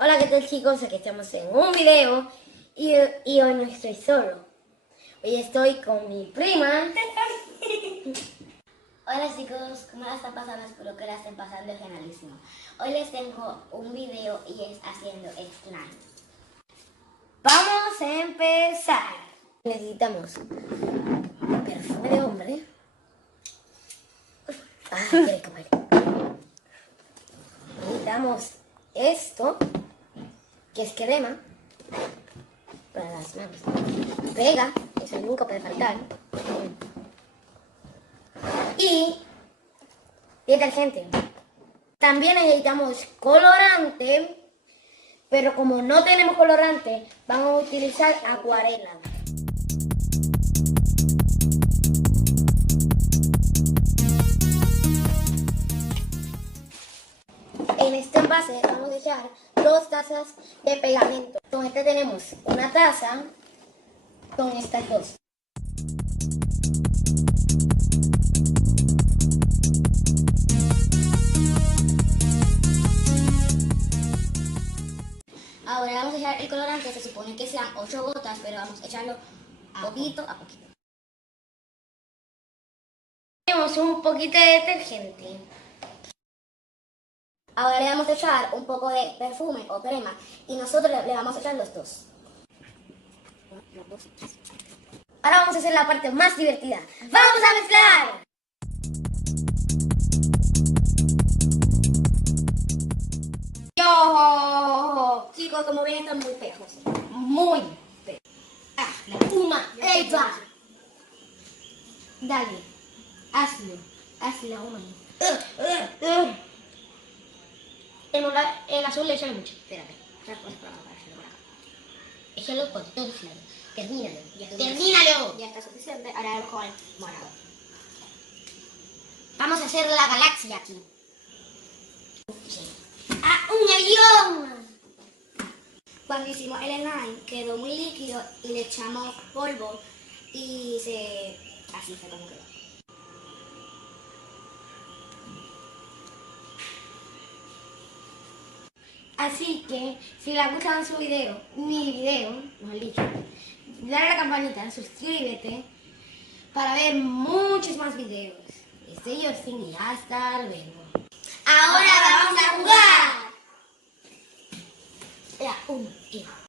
Hola, ¿qué tal chicos? Aquí estamos en un video y hoy no estoy solo. Hoy estoy con mi prima. Hola chicos, ¿cómo la están pasando? Espero que la estén pasando genialísimo. Hoy les tengo un video y es haciendo slime. Vamos a empezar. Necesitamos perfume de hombre. Quiere comer. Necesitamos esto, que es crema para las manos. Pega, eso nunca puede faltar. Y detergente. También necesitamos colorante, pero como no tenemos colorante, vamos a utilizar acuarela. En este envase vamos a echar 2 tazas de pegamento. Con este tenemos una taza con estas dos. Ahora vamos a echar el colorante, se supone que sean 8 gotas, pero vamos a echarlo poquito a poquito. Tenemos un poquito de detergente. Ahora le vamos a echar un poco de perfume o crema y nosotros le vamos a echar los dos. Ahora vamos a hacer la parte más divertida. ¡Vamos a mezclar! Yo, chicos, como ven están muy pegajosos. Muy pegajosos. Una, ¡epa! Dale, hazlo, una. El azul le echan mucho. Espérate, échalo por todos lados. Termínalo. ¡Termínalo! Ya está suficiente. Ahora vamos con el morado. Vamos a hacer la galaxia aquí. ¡Ah, un avión! Cuando hicimos el slime quedó muy líquido y le echamos polvo y así fue como quedó. Así que si les ha gustado mi video, mejor dicho, dale a la campanita, suscríbete para ver muchos más videos. Este yo y hasta luego. Ahora vamos a jugar.